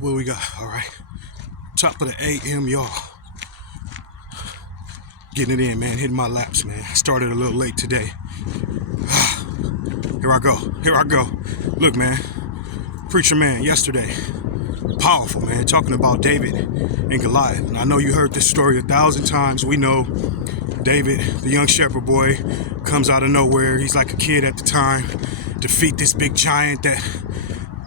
What we got? All right. Top of the AM, y'all. Getting it in, man. Hitting my laps, man. Started a little late today. Here I go. Here I go. Look, man. Preacher man yesterday. Powerful, man. Talking about David and Goliath. And I know you heard this story 1,000 times. We know David, the young shepherd boy, comes out of nowhere. He's like a kid at the time. Defeat this big giant that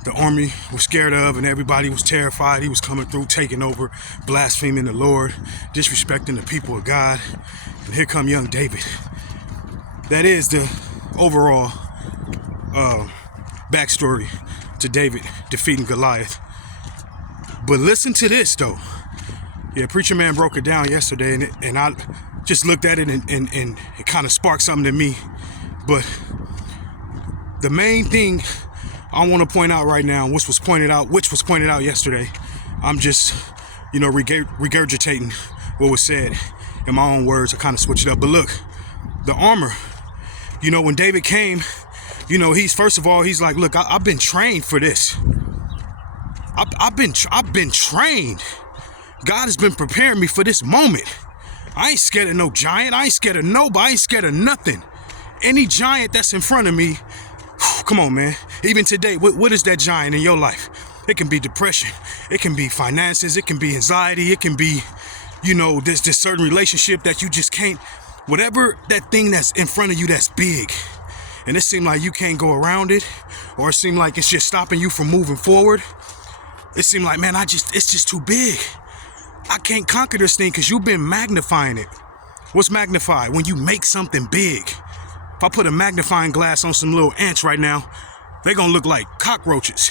the army was scared of and everybody was terrified. He was coming through, taking over, blaspheming the Lord, disrespecting the people of God. And here come young David. That is the overall backstory to David defeating Goliath. But listen to this, though. Yeah, Preacher Man broke it down yesterday, and I just looked at it and it kind of sparked something to me. But the main thing I want to point out right now, which was pointed out yesterday, I'm just, regurgitating what was said in my own words. I kind of switched it up. But look, the armor, when David came, he's like, look, I've been trained for this. I've been trained. God has been preparing me for this moment. I ain't scared of no giant. I ain't scared of nobody. I ain't scared of nothing. Any giant that's in front of me, come on, man. Even today, what is that giant in your life? It can be depression. It can be finances. It can be anxiety. It can be, this certain relationship that you just can't, whatever that thing that's in front of you that's big. And it seems like you can't go around it, or it seems like it's just stopping you from moving forward. It seemed like, man, it's just too big. I can't conquer this thing because you've been magnifying it. What's magnified? When you make something big. If I put a magnifying glass on some little ants right now, they're going to look like cockroaches.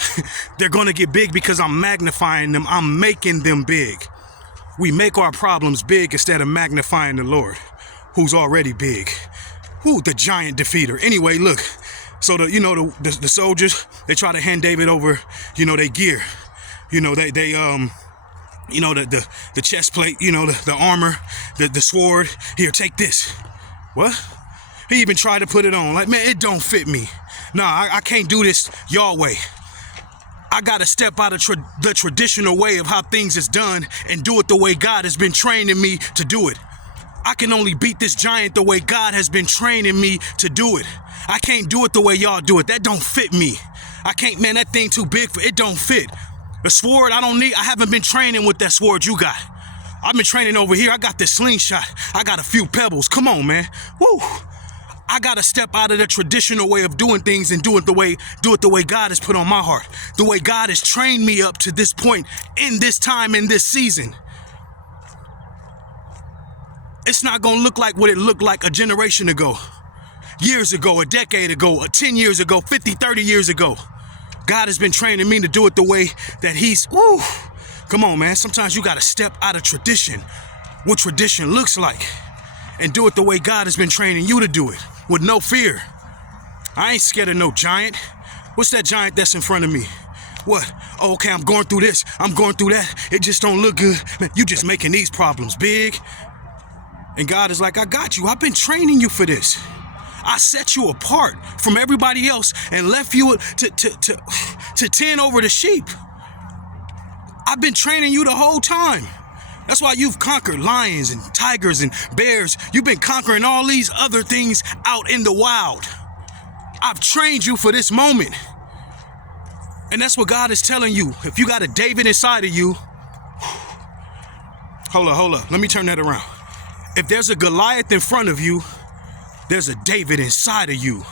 They're going to get big because I'm magnifying them. I'm making them big. We make our problems big instead of magnifying the Lord, who's already big. Who? The giant defeater. Anyway, look. So the soldiers, they try to hand David over, their gear. The chest plate, the armor, the sword. Here, take this. What? He even tried to put it on. Like, man, it don't fit me. Nah, I can't do this y'all way. I got to step out of the traditional way of how things is done and do it the way God has been training me to do it. I can only beat this giant the way God has been training me to do it. I can't do it the way y'all do it. That don't fit me. I can't, man, that thing too big for it. Don't fit. The sword I haven't been training with that sword you got. I've been training over here. I got this slingshot. I got a few pebbles. Come on, man. Woo. I got to step out of the traditional way of doing things and do it the way God has put on my heart. The way God has trained me up to this point in this time, in this season. It's not going to look like what it looked like a generation ago, years ago, a decade ago, 10 years ago, 50, 30 years ago. God has been training me to do it the way that come on, man. Sometimes you got to step out of tradition, what tradition looks like, and do it the way God has been training you to do it, with no fear. I ain't scared of no giant. What's that giant that's in front of me? What? Oh, okay, I'm going through this. I'm going through that. It just don't look good. Man, you just making these problems big. And God is like, I got you. I've been training you for this. I set you apart from everybody else and left you to tend over the sheep. I've been training you the whole time. That's why you've conquered lions and tigers and bears. You've been conquering all these other things out in the wild. I've trained you for this moment. And that's what God is telling you. If you got a David inside of you, hold up. Let me turn that around. If there's a Goliath in front of you, there's a David inside of you.